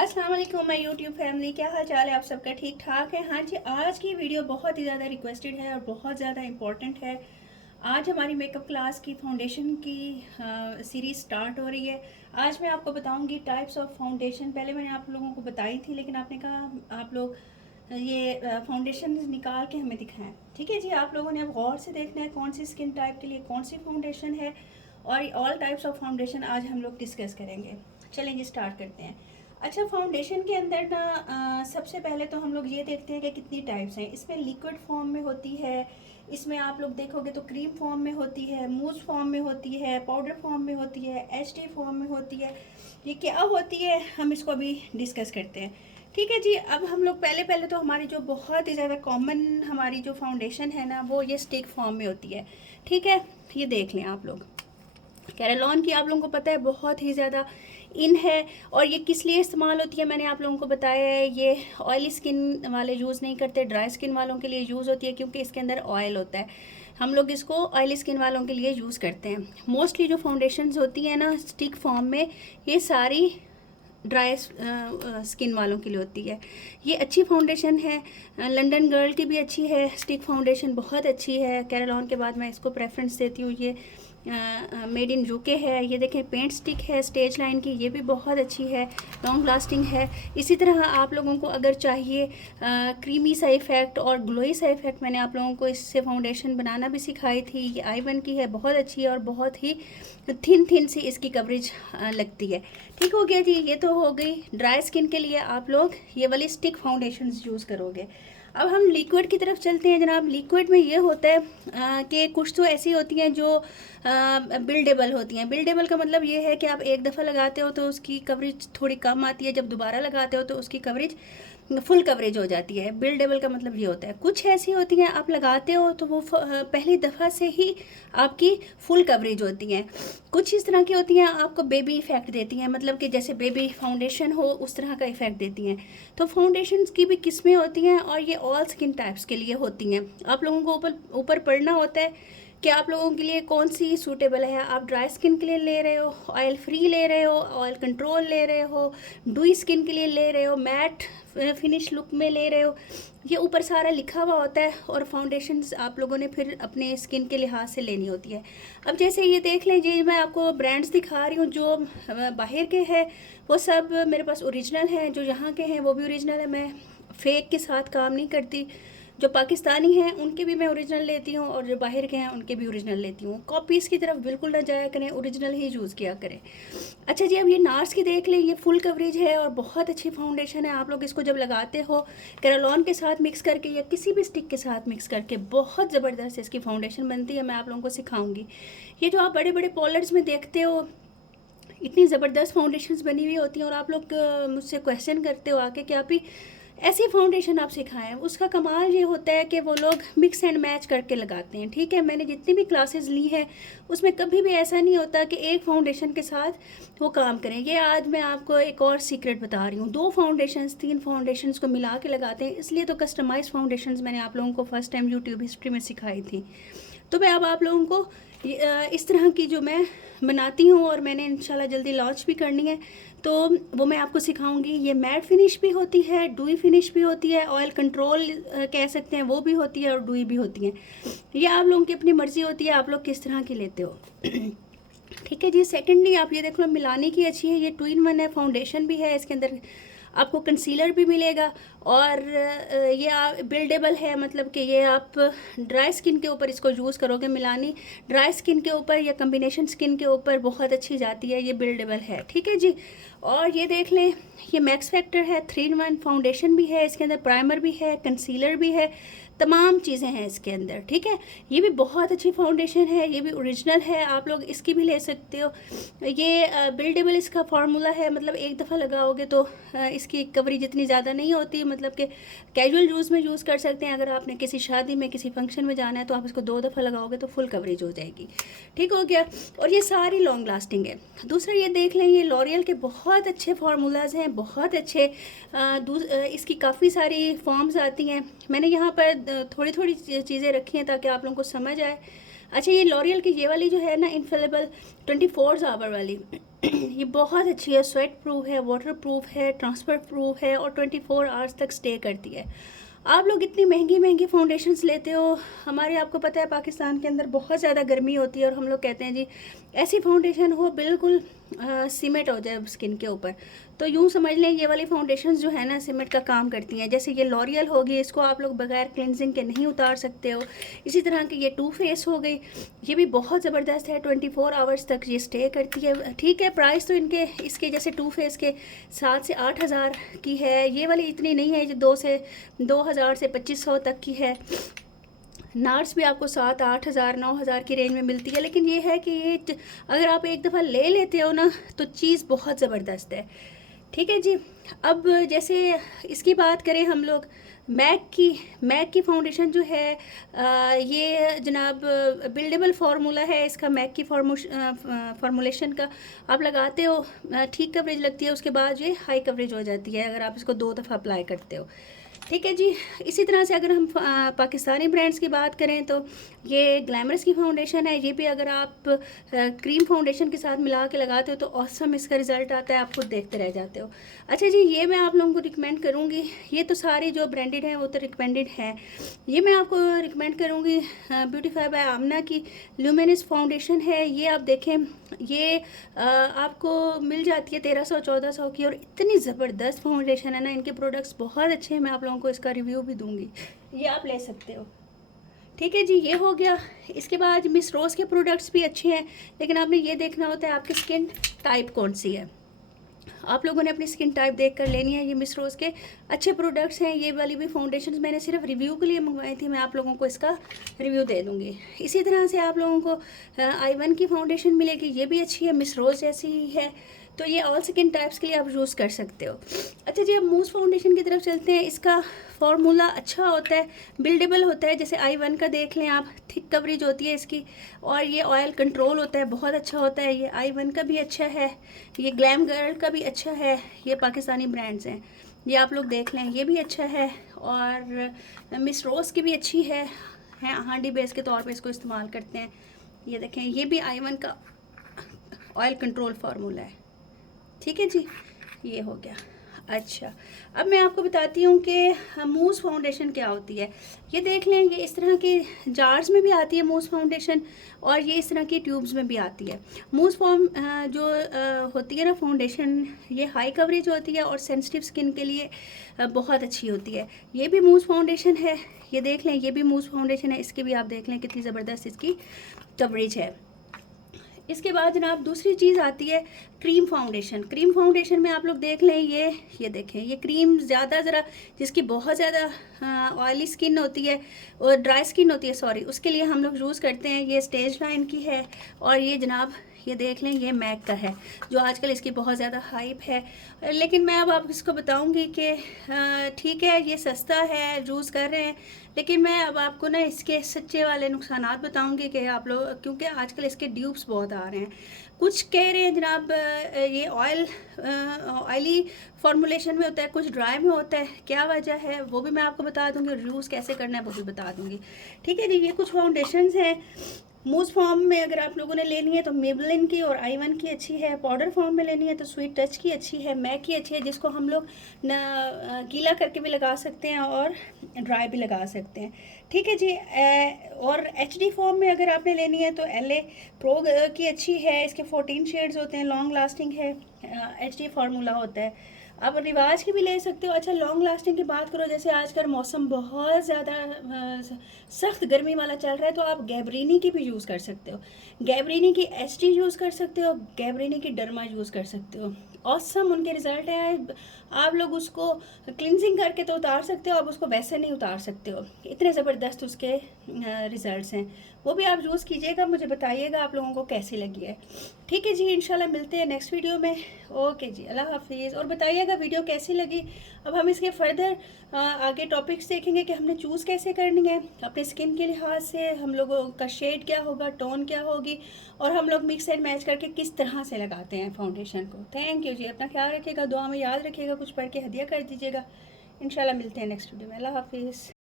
अस्सलाम वालेकुम my YouTube family, क्या हाल चाल है आप सबका? ठीक ठाक है? हाँ जी, आज की वीडियो बहुत ही ज़्यादा रिक्वेस्टेड है और बहुत ज़्यादा इम्पोर्टेंट है। आज हमारी मेकअप क्लास की फाउंडेशन की सीरीज़ स्टार्ट हो रही है। आज मैं आपको बताऊंगी टाइप्स ऑफ फाउंडेशन। पहले मैंने आप लोगों को बताई थी, लेकिन आपने कहा आप लोग ये फाउंडेशन निकाल के हमें दिखाएं। ठीक है जी, आप लोगों ने अब गौर से देखना है कौन सी स्किन टाइप के लिए कौन सी फाउंडेशन है, और ऑल टाइप्स ऑफ फाउंडेशन आज हम लोग डिस्कस करेंगे। चलें जी, स्टार्ट करते हैं। अच्छा, फाउंडेशन के अंदर ना सबसे पहले तो हम लोग ये देखते हैं कि कितनी टाइप्स हैं। इसमें लिक्विड फॉर्म में होती है, इसमें आप लोग देखोगे तो क्रीम फॉर्म में होती है, मूस फॉर्म में होती है, पाउडर फॉर्म में होती है, एचडी फॉर्म में होती है। ये क्या होती है हम इसको अभी डिस्कस करते हैं। ठीक है जी, अब हम लोग पहले पहले तो हमारी जो बहुत ही ज़्यादा कॉमन हमारी जो फाउंडेशन है ना, वो ये स्टिक फॉर्म में होती है। ठीक है, ये देख लें आप लोग। कैरेलॉन की आप लोगों को पता है बहुत ही ज़्यादा इन है, और ये किस लिए इस्तेमाल होती है मैंने आप लोगों को बताया है। ये ऑयली स्किन वाले यूज़ नहीं करते, ड्राई स्किन वालों के लिए यूज़ होती है, क्योंकि इसके अंदर ऑयल होता है। हम लोग इसको ऑयली स्किन वालों के लिए यूज़ करते हैं। मोस्टली जो फाउंडेशंस होती हैं ना स्टिक फॉर्म में, ये सारी ड्राई स्किन वालों के लिए होती है। ये अच्छी फाउंडेशन है, लंदन गर्ल की भी अच्छी है। स्टिक फाउंडेशन बहुत अच्छी है। कैरेलॉन के बाद मैं इसको प्रेफरेंस देती हूँ। ये मेड इन यूके है। ये देखें, पेंट स्टिक है स्टेज लाइन की, ये भी बहुत अच्छी है, लॉन्ग लास्टिंग है। इसी तरह आप लोगों को अगर चाहिए क्रीमी सा इफ़ेक्ट और ग्लोई सा इफ़ेक्ट, मैंने आप लोगों को इससे फाउंडेशन बनाना भी सिखाई थी। ये आई1 की है, बहुत अच्छी है और बहुत ही थिन सी इसकी कवरेज लगती है। ठीक हो गया जी, ये तो हो गई ड्राई स्किन के लिए आप लोग ये वाली स्टिक फाउंडेशन यूज़ करोगे। अब हम लिक्विड की तरफ चलते हैं जनाब। लिक्विड में ये होता है कि कुछ तो ऐसी होती हैं जो बिल्डेबल होती हैं। बिल्डेबल का मतलब ये है कि आप एक दफ़ा लगाते हो तो उसकी कवरेज थोड़ी कम आती है, जब दोबारा लगाते हो तो उसकी कवरेज फुल कवरेज हो जाती है। बिल्डेबल का मतलब ये होता है। कुछ ऐसी होती हैं आप लगाते हो तो वो पहली दफ़ा से ही आपकी फुल कवरेज होती हैं। कुछ इस तरह की होती हैं आपको बेबी इफ़ेक्ट देती हैं, मतलब कि जैसे बेबी फाउंडेशन हो उस तरह का इफ़ेक्ट देती हैं। तो फाउंडेशन की भी किस्में होती हैं, और ये ऑल स्किन टाइप्स के लिए होती हैं। आप लोगों को ऊपर ऊपर पढ़ना होता है कि आप लोगों के लिए कौन सी सूटेबल है। आप ड्राई स्किन के लिए ले रहे हो, ऑयल फ्री ले रहे हो, ऑयल कंट्रोल ले रहे हो, डुई स्किन के लिए ले रहे हो, मैट फिनिश लुक में ले रहे हो, ये ऊपर सारा लिखा हुआ होता है। और फाउंडेशंस आप लोगों ने फिर अपने स्किन के लिहाज से लेनी होती है। अब जैसे ये देख लें जी, मैं आपको ब्रांड्स दिखा रही हूँ जो बाहर के हैं, वो सब मेरे पास ओरिजिनल हैं। जो यहाँ के हैं वो भी ओरिजिनल है, मैं फेक के साथ काम नहीं करती। जो पाकिस्तानी हैं उनके भी मैं ओरिजिनल लेती हूँ, और जो बाहर के हैं उनके भी ओरिजिनल लेती हूँ। कॉपीज़ की तरफ बिल्कुल ना जाया करें, ओरिजिनल ही यूज़ किया करें। अच्छा जी, अब ये नार्स की देख लें, ये फुल कवरेज है और बहुत अच्छी फाउंडेशन है। आप लोग इसको जब लगाते हो कैरेलॉन के साथ मिक्स करके या किसी भी स्टिक के साथ मिक्स करके, बहुत ज़बरदस्त इसकी फाउंडेशन बनती है। मैं आप लोगों को सिखाऊंगी। ये जो आप बड़े बड़े पॉलर्स में देखते हो, इतनी ज़बरदस्त फाउंडेशंस बनी हुई होती हैं, और आप लोग मुझसे क्वेश्चन करते हो आके कि आप ही ऐसी फाउंडेशन आप सिखाएं। उसका कमाल ये होता है कि वो लोग मिक्स एंड मैच करके लगाते हैं। ठीक है, मैंने जितनी भी क्लासेस ली हैं उसमें कभी भी ऐसा नहीं होता कि एक फाउंडेशन के साथ वो काम करें। ये आज मैं आपको एक और सीक्रेट बता रही हूँ। 2 फाउंडेशंस 3 फाउंडेशंस को मिला के लगाते हैं, इसलिए तो कस्टमाइज फाउंडेशंस मैंने आप लोगों को फर्स्ट टाइम यूट्यूब हिस्ट्री में सिखाई थी। तो मैं अब आप लोगों को इस तरह की जो मैं बनाती हूँ, और मैंने इंशाल्लाह जल्दी लॉन्च भी करनी है, तो वो मैं आपको सिखाऊंगी। ये मैट फिनिश भी होती है, डुई फिनिश भी होती है, ऑयल कंट्रोल कह सकते हैं वो भी होती है, और डुई भी होती है। ये आप लोगों की अपनी मर्ज़ी होती है, आप लोग किस तरह की लेते हो। ठीक है जी। सेकेंडली आप ये देख लो, मिलाने की अच्छी है। ये 2 in 1 है, फाउंडेशन भी है, इसके अंदर आपको कंसीलर भी मिलेगा, और ये बिल्डेबल है, मतलब कि ये आप ड्राई स्किन के ऊपर इसको यूज़ करोगे। मिलानी ड्राई स्किन के ऊपर या कम्बिनेशन स्किन के ऊपर बहुत अच्छी जाती है। ये बिल्डेबल है। ठीक है जी। और ये देख लें, ये मैक्स फैक्टर है, 3 in 1 फाउंडेशन भी है, इसके अंदर प्राइमर भी है, कंसीलर भी है, तमाम चीज़ें हैं इसके अंदर। ठीक है, ये भी बहुत अच्छी फाउंडेशन है, ये भी ओरिजिनल है, आप लोग इसकी भी ले सकते हो। ये बिल्डेबल इसका फार्मूला है, मतलब एक दफ़ा लगाओगे तो इसकी कवरेज इतनी ज़्यादा नहीं होती, मतलब कि कैजुअल यूज़ में यूज़ कर सकते हैं। अगर आपने किसी शादी में किसी फंक्शन में जाना है तो आप इसको 2 दफ़ा लगाओगे तो फुल कवरेज हो जाएगी। ठीक हो गया। और ये सारी लॉन्ग लास्टिंग है। दूसरा ये देख लें, ये लॉरियल के बहुत अच्छे फार्मूलाज हैं, बहुत अच्छे। इसकी काफ़ी सारी फॉर्म्स आती हैं। मैंने यहाँ पर थोड़ी थोड़ी चीज़ें रखी हैं ताकि आप लोगों को समझ आए। अच्छा, ये लॉरियल की ये वाली जो है ना इनफेलेबल 24 आवर वाली ये बहुत अच्छी है, स्वेट प्रूफ है, वाटर प्रूफ है, ट्रांसफर प्रूफ है और 24 आवर्स तक स्टे करती है। आप लोग इतनी महंगी महंगी फाउंडेशंस लेते हो, हमारे आपको पता है पाकिस्तान के अंदर बहुत ज़्यादा गर्मी होती है और हम लोग कहते हैं जी ऐसी फाउंडेशन हो बिल्कुल सीमेंट हो जाए स्किन के ऊपर। तो यूँ समझ लें ये वाली फाउंडेशंस जो है ना सीमेंट का काम करती हैं। जैसे ये लॉरियल होगी, इसको आप लोग बगैर क्लिनजिंग के नहीं उतार सकते हो। इसी तरह की ये टू फेस हो गई, ये भी बहुत ज़बरदस्त है, 24 आवर्स तक ये स्टे करती है। ठीक है, प्राइस तो इनके इसके जैसे टू फेस के 7 से 8 हज़ार की है, ये वाली इतनी नहीं है, जो 2,000 से 2,500 तक की है। नार्स भी आपको 7-8 हज़ार 9 हज़ार की रेंज में मिलती है। लेकिन ये है कि ये अगर आप एक दफ़ा ले लेते हो ना तो चीज़ बहुत ज़बरदस्त है। ठीक है जी। अब जैसे इसकी बात करें हम लोग मैक की फाउंडेशन जो है ये जनाब बिल्डेबल फार्मूला है इसका। मैक की फार्मूलेशन का आप लगाते हो, ठीक कवरेज लगती है, उसके बाद ये हाई कवरेज हो जाती है अगर आप इसको 2 दफ़ा अप्लाई करते हो। ठीक है जी। इसी तरह से अगर हम पाकिस्तानी ब्रांड्स की बात करें तो ये ग्लैमरस की फाउंडेशन है। ये भी अगर आप क्रीम फाउंडेशन के साथ मिला के लगाते हो तो ऑसम इसका रिज़ल्ट आता है, आप खुद देखते रह जाते हो। अच्छा जी, ये मैं आप लोगों को रिकमेंड करूँगी, ये तो सारी जो ब्रांडेड हैं वो तो रिकमेंडेड हैं। ये मैं आपको रिकमेंड करूँगी ब्यूटीफाई बाय आमना की ल्यूमिनस फाउंडेशन है। ये आप देखें, ये आपको मिल जाती है 1300-1400 की और इतनी ज़बरदस्त फाउंडेशन है ना, इनके प्रोडक्ट्स बहुत अच्छे हैं। मैं आप लोगों को इसका रिव्यू भी दूंगी, ये आप ले सकते हो। ठीक है जी, ये हो गया। इसके बाद मिस रोज़ के प्रोडक्ट्स भी अच्छे हैं, लेकिन आपने ये देखना होता है आपकी स्किन टाइप कौन सी है। आप लोगों ने अपनी स्किन टाइप देख कर लेनी है। ये मिस रोज़ के अच्छे प्रोडक्ट्स हैं। ये वाली भी फाउंडेशन मैंने सिर्फ रिव्यू के लिए मंगवाई थी, मैं आप लोगों को इसका रिव्यू दे दूँगी। इसी तरह से आप लोगों को I1 की फाउंडेशन मिलेगी, ये भी अच्छी है, मिस रोज़ जैसी ही है। तो ये ऑल स्किन टाइप्स के लिए आप यूज़ कर सकते हो। अच्छा जी, अब मूस फाउंडेशन की तरफ चलते हैं। इसका फार्मूला अच्छा होता है, बिल्डेबल होता है। जैसे I1 का देख लें आप, थिक कवरेज होती है इसकी, और ये ऑयल कंट्रोल होता है, बहुत अच्छा होता है। ये I1 का भी अच्छा है, ये ग्लैम गर्ल का भी अच्छा है। ये पाकिस्तानी ब्रांड्स हैं, ये आप लोग देख लें, ये भी अच्छा है। और मिस रोज़ की भी अच्छी है, हांडी बेस के तौर पे इसको इस्तेमाल करते हैं। ये देखें, ये भी I1 का ऑयल कंट्रोल फार्मूला है। ठीक है जी, ये हो गया। अच्छा, अब मैं आपको बताती हूँ कि मूस फाउंडेशन क्या होती है। ये देख लें, ये इस तरह के जार्स में भी आती है मूस फाउंडेशन, और ये इस तरह की ट्यूब्स में भी आती है। मूस जो होती है ना फाउंडेशन, ये हाई कवरेज होती है और सेंसिटिव स्किन के लिए बहुत अच्छी होती है। ये भी मूस फाउंडेशन है, ये देख लें, ये भी मूस फाउंडेशन है। इसकी भी आप देख लें कितनी ज़बरदस्त इसकी कवरेज है। इसके बाद जनाब दूसरी चीज़ आती है क्रीम फाउंडेशन। क्रीम फाउंडेशन में आप लोग देख लें, ये देखें, ये क्रीम ज़्यादा ज़रा जिसकी बहुत ज़्यादा ऑयली स्किन होती है और ड्राई स्किन होती है, सॉरी, उसके लिए हम लोग यूज़ करते हैं। ये स्टेज लाइन की है, और ये जनाब ये देख लें, ये मैक का है, जो आजकल इसकी बहुत ज़्यादा हाइप है। लेकिन मैं अब आप इसको बताऊंगी कि ठीक है, ये सस्ता है, यूज़ कर रहे हैं, लेकिन मैं अब आपको ना इसके सच्चे वाले नुकसानात बताऊंगी कि आप लोग, क्योंकि आजकल इसके ड्यूब्स बहुत आ रहे हैं। कुछ कह रहे हैं जनाब ये ऑयली फॉर्मुलेशन में होता है, कुछ ड्राई में होता है, क्या वजह है वो भी मैं आपको बता दूंगी, और यूज़ कैसे करना है वो भी बता दूंगी। ठीक है जी, ये कुछ फाउंडेशंस हैं। मूस फॉर्म में अगर आप लोगों ने लेनी है तो मेबलिन की और I1 की अच्छी है। पाउडर फॉर्म में लेनी है तो स्वीट टच की अच्छी है, मैक की अच्छी है, जिसको हम लोग गीला करके भी लगा सकते हैं और ड्राई भी लगा सकते हैं। ठीक है जी। और HD फॉर्म में अगर आपने लेनी है तो LA प्रो की अच्छी है, इसके 14 शेड्स होते हैं, लॉन्ग लास्टिंग है, HD फार्मूला होता है। आप रिवाज की भी ले सकते हो। अच्छा, लॉन्ग लास्टिंग की बात करो, जैसे आजकल मौसम बहुत ज़्यादा सख्त गर्मी वाला चल रहा है, तो आप गैब्रिनी की भी यूज़ कर सकते हो। गैब्रिनी की HD यूज़ कर सकते हो, गैब्रिनी की डर्मा यूज़ कर सकते हो। ऑसम उनके रिज़ल्ट हैं। आप लोग उसको क्लिनजिंग करके तो उतार सकते हो, आप उसको वैसे नहीं उतार सकते हो, इतने ज़बरदस्त उसके रिज़ल्ट्स हैं। वो भी आप यूज़ कीजिएगा, मुझे बताइएगा आप लोगों को कैसी लगी है। ठीक है जी, इंशाल्लाह मिलते हैं नेक्स्ट वीडियो में। ओके जी, अल्लाह हाफिज़। और बताइएगा वीडियो कैसी लगी। अब हम इसके फर्दर आगे टॉपिक्स देखेंगे कि हमने चूज़ कैसे करनी है अपने स्किन के लिहाज से, हम लोगों का शेड क्या होगा, टोन क्या होगी, और हम लोग मिक्स एंड मैच करके किस तरह से लगाते हैं फाउंडेशन को। थैंक यू जी, अपना ख्याल रखिएगा, दुआ में याद रखिएगा, कुछ पढ़ के हदिया कर दीजिएगा। इंशाल्लाह मिलते हैं नेक्स्ट वीडियो में। अल्लाह हाफिज़।